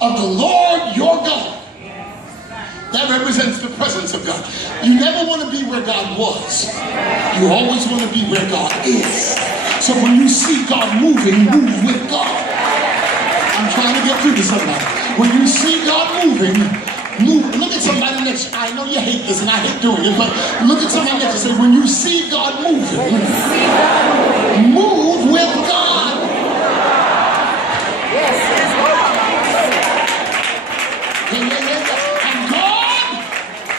of the Lord your God. That represents the presence of God. You never want to be where God was. You always want to be where God is. So when you see God moving, move with God. I'm trying to get through to somebody. When you see God moving, move. Look at somebody next to you. I know you hate this and I hate doing it, but look at somebody next to you and say, when you see God moving, move with God.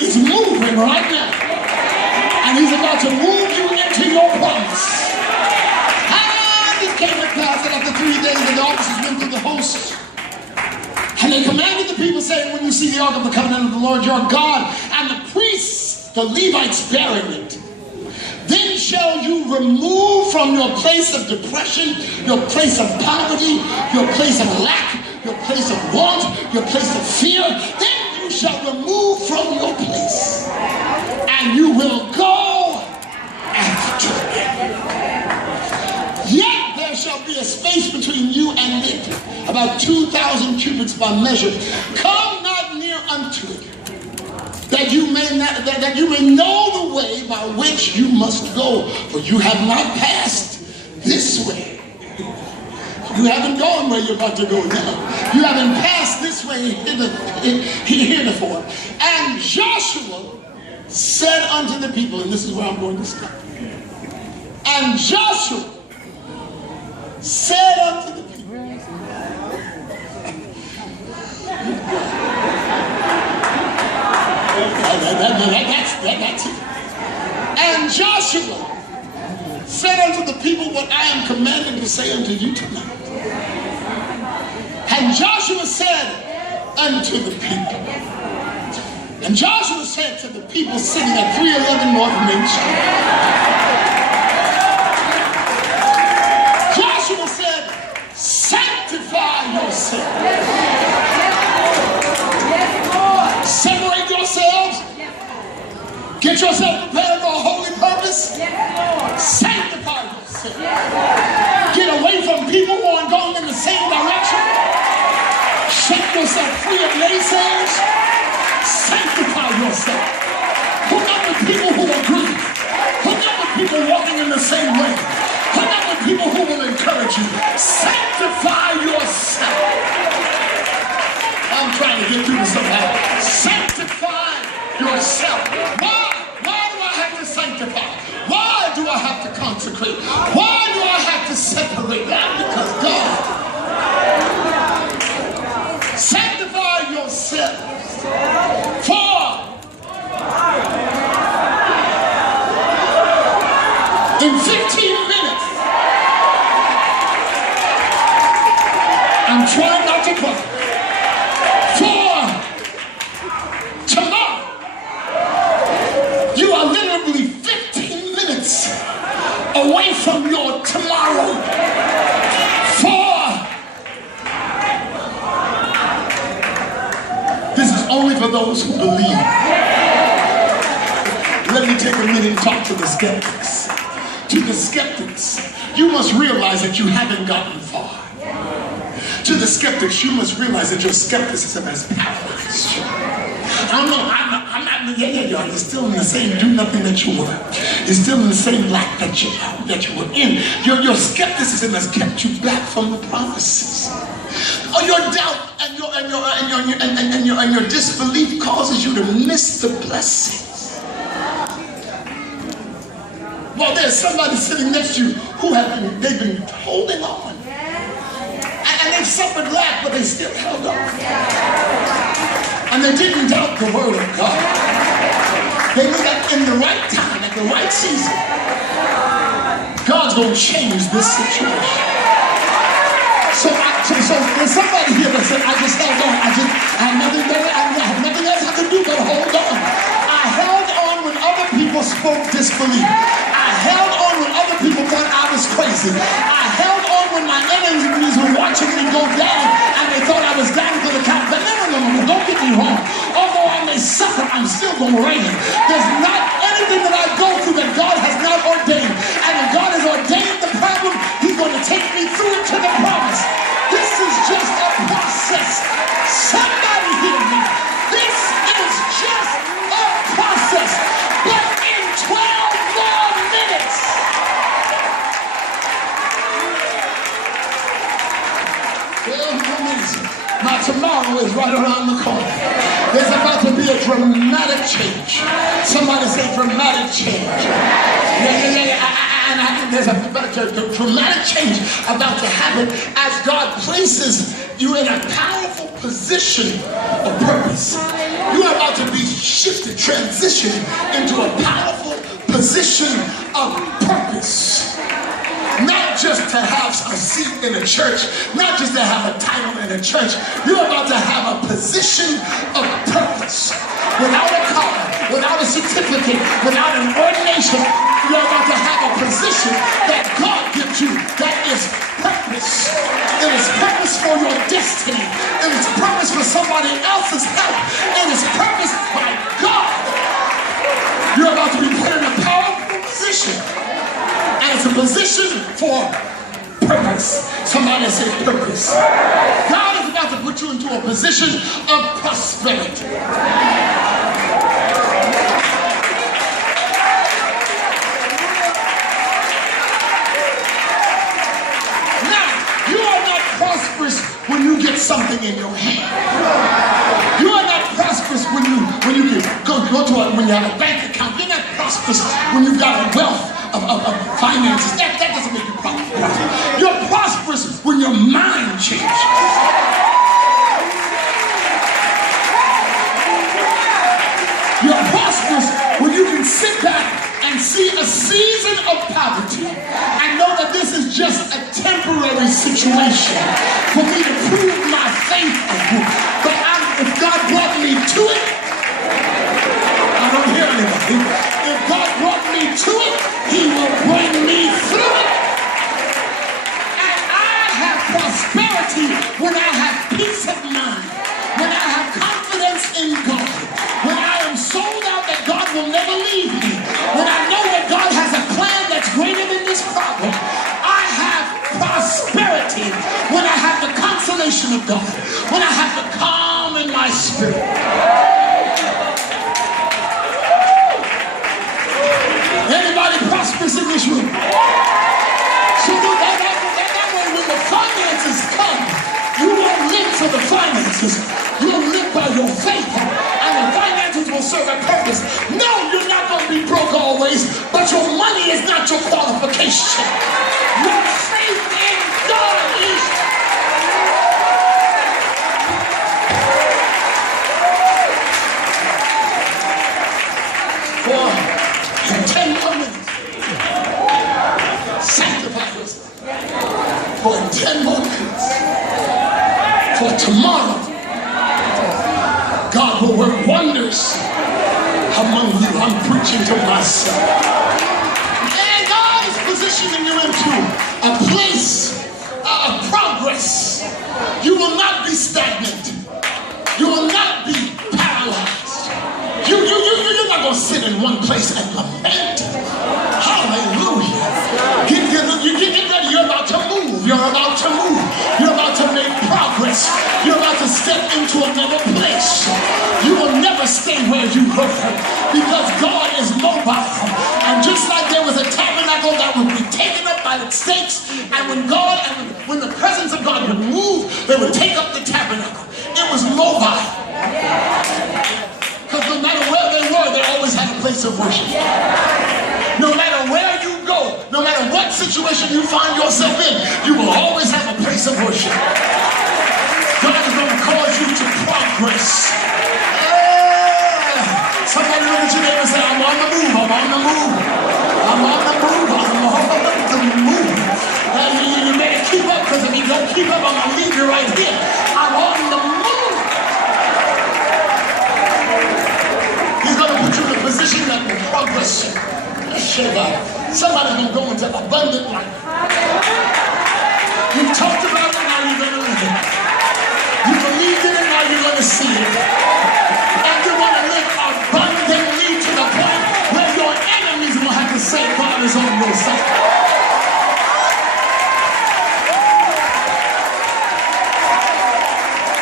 Is moving right now, and he's about to move you into your promise. This came to pass that after 3 days the officers went through the host, and they commanded the people, saying, when you see the ark of the covenant of the Lord your God and the priests, the Levites, bearing it, then shall you remove from your place of depression, your place of poverty, your place of lack, your place of want, your place of fear. Then shall remove from your place, and you will go after it. Yet there shall be a space between you and it, about 2,000 cubits by measure. Come not near unto it, that you may know the way by which you must go, for you have not passed this way. You haven't gone where you're about to go now. You haven't passed this way heretofore. And Joshua said unto the people, and this is where I'm going to stop. And Joshua said unto the people, that's it. And Joshua said unto the people what I am commanded to say unto you tonight. And Joshua said unto the people, and Joshua said to the people sitting at 311 North Main Street, Joshua said, sanctify yourselves. Separate yourselves. Get yourself prepared for a holy purpose. Sanctify yourself. Get away from people who are going in the same direction. Shake yourself free of naysayers. Sanctify yourself. Hook up with people who agree. Hook up with people walking in the same way. Hook up with people who will encourage you. Sanctify yourself. I'm trying to get through this somehow. Sanctify yourself. Why do I have to sanctify? Why do I have to consecrate? Why do I have to separate? Because God. Sanctify yourself. For in 15 minutes, I'm trying not to cry. For tomorrow, you are literally 15 minutes away from your tomorrow. This is only for those who believe. Let me take a minute and talk to the skeptics. To the skeptics, you must realize that you haven't gotten far. To the skeptics, you must realize that your skepticism has paralyzed you. I'm not, you're still in the same do nothing that you were. You're still in the same lack that you were in. Your skepticism has kept you back from the promises. Or your doubt and your disbelief causes you to miss the blessings. Well, there's somebody sitting next to you who they've been holding on. And they've suffered lack, but they still held on. And they didn't doubt the word of God. They knew that in the right time, at the right season, God's going to change this situation. So there's somebody here that said, I just held on. I have nothing better. I have nothing else I could do but hold on. I held on when other people spoke disbelief. I held on when other people thought I was crazy. I held on when my enemies were watching me go down and they thought I was down to the count. But no, don't get me wrong. Although I may suffer, I'm still going to reign. There's not anything that I go through that God has not ordained. And if God has ordained the problem, He's going to take me through it to the promise. This is just a process. Somebody hear me. This is just a process. But in 12 more minutes, 12 more minutes, my tomorrow is right around the corner. There's about to be a dramatic change. Somebody say dramatic change. And there's a dramatic change about to happen as God places you in a powerful position of purpose. You are about to be shifted, transitioned into a powerful position of purpose. Not just to have a seat in a church, not just to have a title in a church. You're about to have a position of purpose. Without a card, without a certificate, without an ordination, you're about to have a position that God gives you that is purpose. It is purpose for your destiny. It is purpose for somebody else's help. It is purpose by God. You're about to be put in a powerful position. And it's a position for purpose. Somebody say purpose. God is about to put you into a position of prosperity. Now, you are not prosperous when you get something in your hand. You are not prosperous when you go to when you have a bank account. You're not prosperous when you've got a wealth of finances. That doesn't make you prosperous. You're prosperous when your mind changes. You're prosperous when you can sit back and see a season of poverty and know that this is just a temporary situation for me to prove my faith of you. But if God brought me to it, I don't hear anybody. If God brought me to it, He will bring me through it. And I have prosperity when I have peace of mind, when I have confidence in God, when I am sold out that God will never leave me, when I know that God has a plan that's greater than this problem. I have prosperity when I have the consolation of God, when I have the calm in my spirit. Anybody prosperous in this room? So that way when the finances come, you won't live for the finances. You'll live by your faith. And the finances will serve a purpose. No, you're not going to be broke always, but your money is not your qualification. Your faith in God is. In 10 more minutes, sanctify yourself. For 10 more minutes, for tomorrow, God will work wonders among you. I'm preaching to myself. And God is positioning you into a place of progress. You will not be stagnant. You will not be paralyzed. You're not going to sit in one place and lament. Hallelujah. Get ready. You're about to move. You're about to move. You're about to make progress. You're about to step into another place. You will never stay where you were because God is mobile. And just like there was a tabernacle that would be taken up by the stakes, and when the presence of God would move, they would take up the tabernacle. It was mobile. Because no matter where they were, they always had a place of worship. No matter where you go, no matter what situation you find yourself in, you will always have a place of worship. God is going to cause you to progress. Somebody look at your neighbor and say, I'm on the move, I'm on the move. I'm on the move, I'm on the move. You better keep up, because if you don't keep up, I'm going to leave you right here. I'm on the move. He's going to put you in a position that will progress you. Somebody's going to go into abundant life. You talked about it, now you're going to live it. You believed in it, now you're going to see it. And you want to live abundantly to the point where your enemies will have to say God is on your side.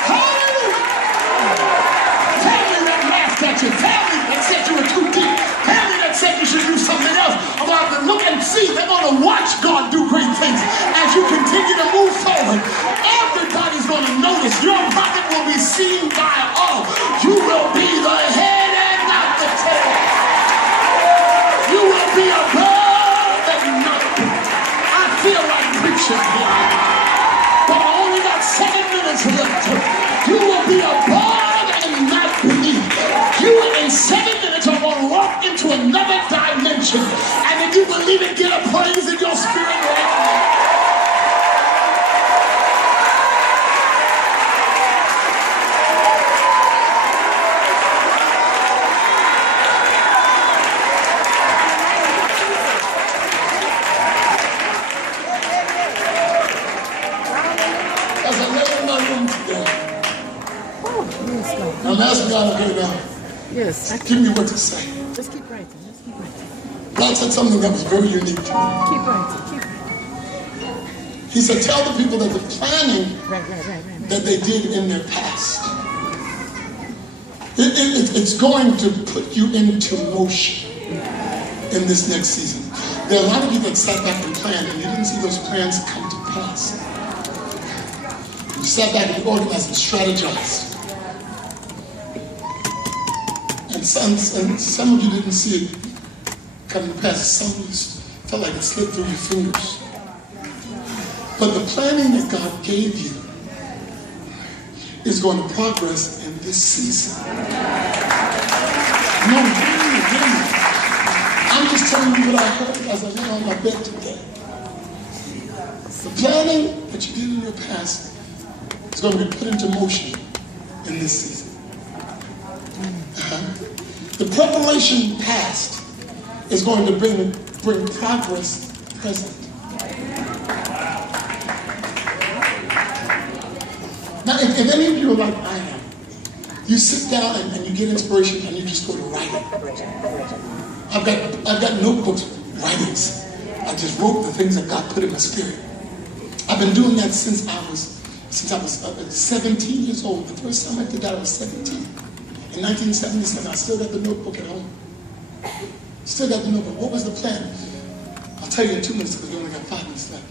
Hallelujah. see. They're going to watch God do great things as you continue to move forward. Everybody's going to notice. Your pocket will be seen by all. You will be the head and not the tail. You will be above and not beneath. I feel like preaching here, but I only got 7 minutes left. You will be above and not beneath. You in 7 minutes are going to walk into another dimension. And if you believe it, get a praise in your spirit right now. As I lay in my room today, I'm asking God, okay, now, yes, give me what to say. Just keep writing. Just keep writing. God said something that was very unique to me. Keep writing. Keep writing. He said, tell the people that the planning Right. that they did in their past, it's going to put you into motion in this next season. There are a lot of you that sat back and planned and you didn't see those plans come to pass. You sat back and organized and strategized. And some of you didn't see it come to pass. Some of you felt like it slipped through your fingers. But the planning that God gave you is going to progress in this season. No, really. I'm just telling you what I heard as I lay on my bed today. The planning that you did in your past is going to be put into motion in this season. The preparation past is going to bring progress present. Now, if any of you are like I am, you sit down and you get inspiration and you just go to writing. I've got notebooks with writings. I just wrote the things that God put in my spirit. I've been doing that since I was 17 years old. The first time I did that, I was 17. In 1977, I still got the notebook at home. Still got the notebook. What was the plan? I'll tell you in 2 minutes because we only got 5 minutes left.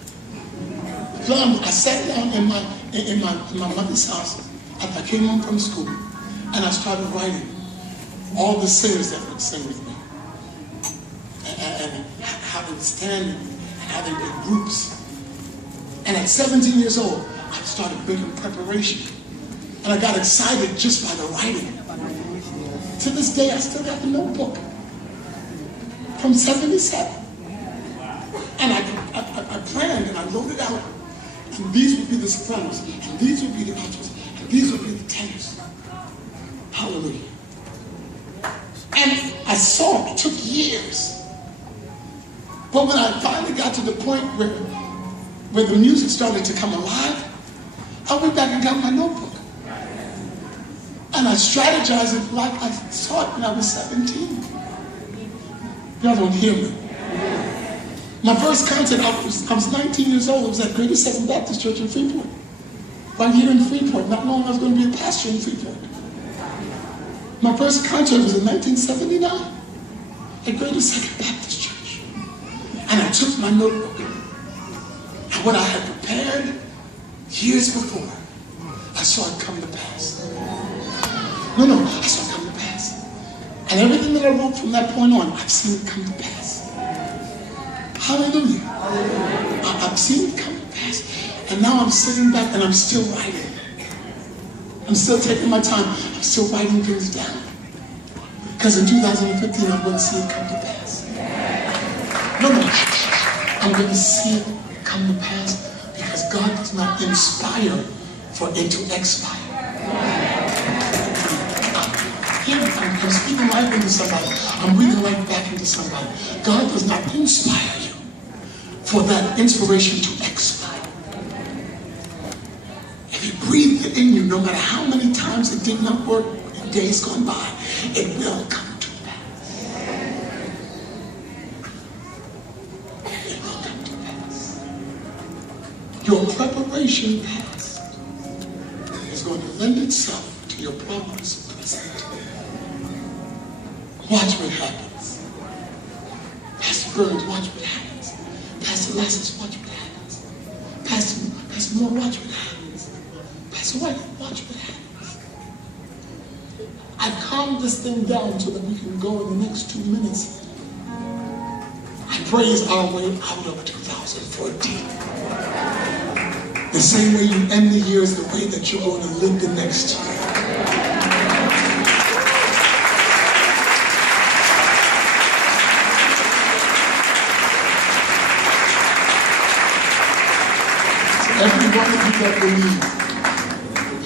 The plan, I sat down in my mother's house after I came home from school, and I started writing all the singers that would sing with me, and how they would stand and how they were groups. And at 17 years old, I started making preparation. And I got excited just by the writing. To this day, I still got the notebook from 77. And I planned and I wrote it out. And these would be the sopranos, and these would be the altos, and these would be the tenors. Hallelujah. And I saw it took years. But when I finally got to the point where the music started to come alive, I went back and got my notebook. And I strategized it like I saw it when I was 17. Y'all don't hear me. My first concert, I was 19 years old. It was at Greater Second Baptist Church in Freeport. Right here in Freeport, not knowing I was going to be a pastor in Freeport. My first concert was in 1979 at Greater Second Baptist Church. And I took my notebook and what I had prepared years before, I saw it come to pass. I saw it come to pass. And everything that I wrote from that point on, I've seen it come to pass. Hallelujah. I've seen it come to pass. And now I'm sitting back and I'm still writing. I'm still taking my time. I'm still writing things down. Because in 2015, I'm going to see it come to pass. I'm going to see it come to pass because God does not inspire for it to expire. I'm speaking life into somebody. I'm breathing life back into somebody. God does not inspire you for that inspiration to expire. If He breathed it in you, no matter how many times it did not work in days gone by, it will come to pass. It will come to pass. Your preparation past is going to lend itself to your progress present. Watch what happens. Pastor Burns, watch what happens. Pastor Lassus, watch what happens. Pastor Moore, watch what happens. Pastor White, watch what happens. I've calmed this thing down so that we can go in the next 2 minutes. I praise our way out of 2014. The same way you end the year is the way that you're going to live the next year. Every one of you that believe,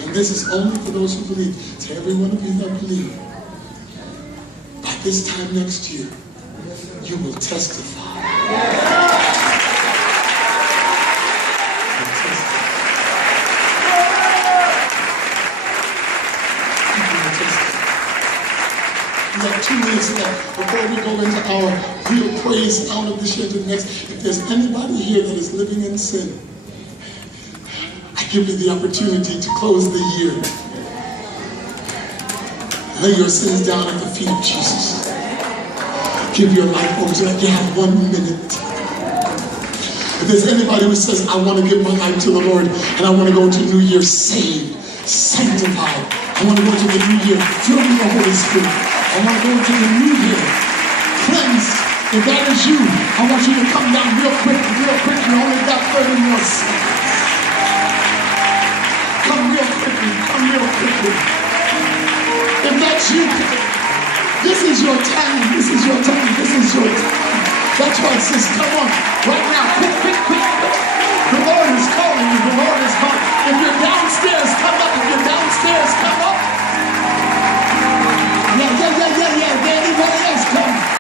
and this is only for those who believe, to every one of you that believe, by this time next year, you will testify. We have 2 minutes left before we go into our real praise out of this year to the next. If there's anybody here that is living in sin, I give you the opportunity to close the year. Lay your sins down at the feet of Jesus. Give your life over to that. You have 1 minute. If there's anybody who says, I want to give my life to the Lord and I want to go into New Year saved, sanctified. I want to go into the New Year filled with the Holy Spirit. I want to go into the New Year cleansed. If that is you, I want you to come down real quick. You only got 30 more seconds. Come real quickly. If that's you, this is your time. That's why it says, come on, right now, quick.